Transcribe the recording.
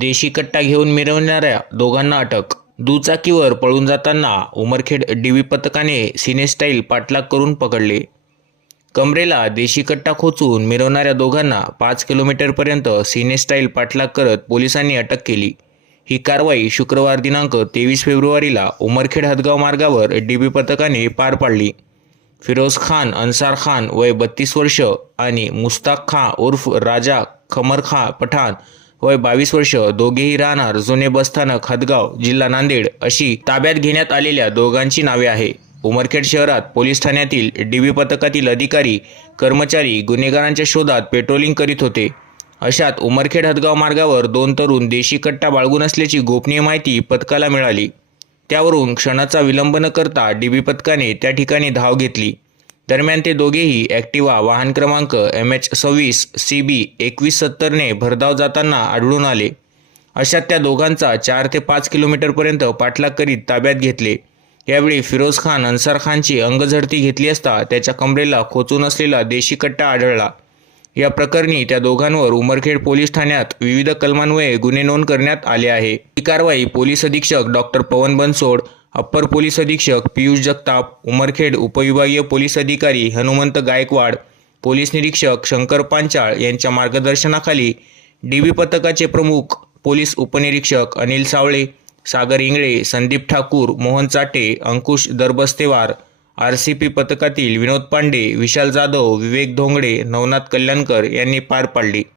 देशी कट्टा घेऊन मिरवणाऱ्या दोघांना अटक. दुचाकीवर पळून जाताना उमरखेड डीव्ही पथकाने सिनेस्टाईल पाठलाग करून पकडले. कमरेला देशी कट्टा खोचून मिरवणाऱ्या दोघांना पाच किलोमीटरपर्यंत सिनेस्टाईल पाठलाग करत पोलिसांनी अटक केली. ही कारवाई शुक्रवार दिनांक तेवीस फेब्रुवारीला उमरखेड हदगाव मार्गावर डीबी पथकाने पार पाडली. फिरोज खान अन्सार खान वय बत्तीस वर्ष आणि मुस्ताक खां उर्फ राजा खमर खां पठाण वय बावीस वर्ष दोघेही राहणार जुने बसस्थानक हदगाव जिल्हा नांदेड अशी ताब्यात घेण्यात आलेल्या दोघांची नावे आहे. उमरखेड शहरात पोलीस ठाण्यातील डीबी पथकातील अधिकारी कर्मचारी गुन्हेगारांच्या शोधात पेट्रोलिंग करीत होते. अशात उमरखेड हदगाव मार्गावर दोन तरुण देशी कट्टा बाळगून असल्याची गोपनीय माहिती पथकाला मिळाली. त्यावरून क्षणाचा विलंब न करता डीबी पथकाने त्या ठिकाणी धाव घेतली. दरम्यान ते दोघेही ॲक्टिवा वाहन क्रमांक एम एच सव्वीस सी बी एकवीस सत्तरने भरधाव जाताना आढळून आले. अशात त्या दोघांचा चार ते पाच किलोमीटरपर्यंत पाठलाग करीत ताब्यात घेतले. यावेळी फिरोज खान अन्सार खानची अंगझडती घेतली असता त्याच्या कमरेला खोचून असलेला देशी कट्टा आढळला. या प्रकरणी त्या दोघांवर उमरखेड पोलीस ठाण्यात विविध कलमान्वये गुन्हे नोंद करण्यात आले आहे. ही कारवाई पोलीस अधीक्षक डॉक्टर पवन बनसोड अप्पर पोलीस अधीक्षक पियुष जगताप उमरखेड उपविभागीय पोलीस अधिकारी हनुमंत गायकवाड पोलीस निरीक्षक शंकर पांचाळ यांच्या मार्गदर्शनाखाली डीबी पथकाचे प्रमुख पोलीस उपनिरीक्षक Anil Sawale Sagar Ingale Sandeep Thakur Mohan Chate Ankush Darbastewar R C P पथकातील विनोद पांडे विशाल जाधव विवेक धोंगडे नवनाथ कल्याणकर यांनी पार पाडली.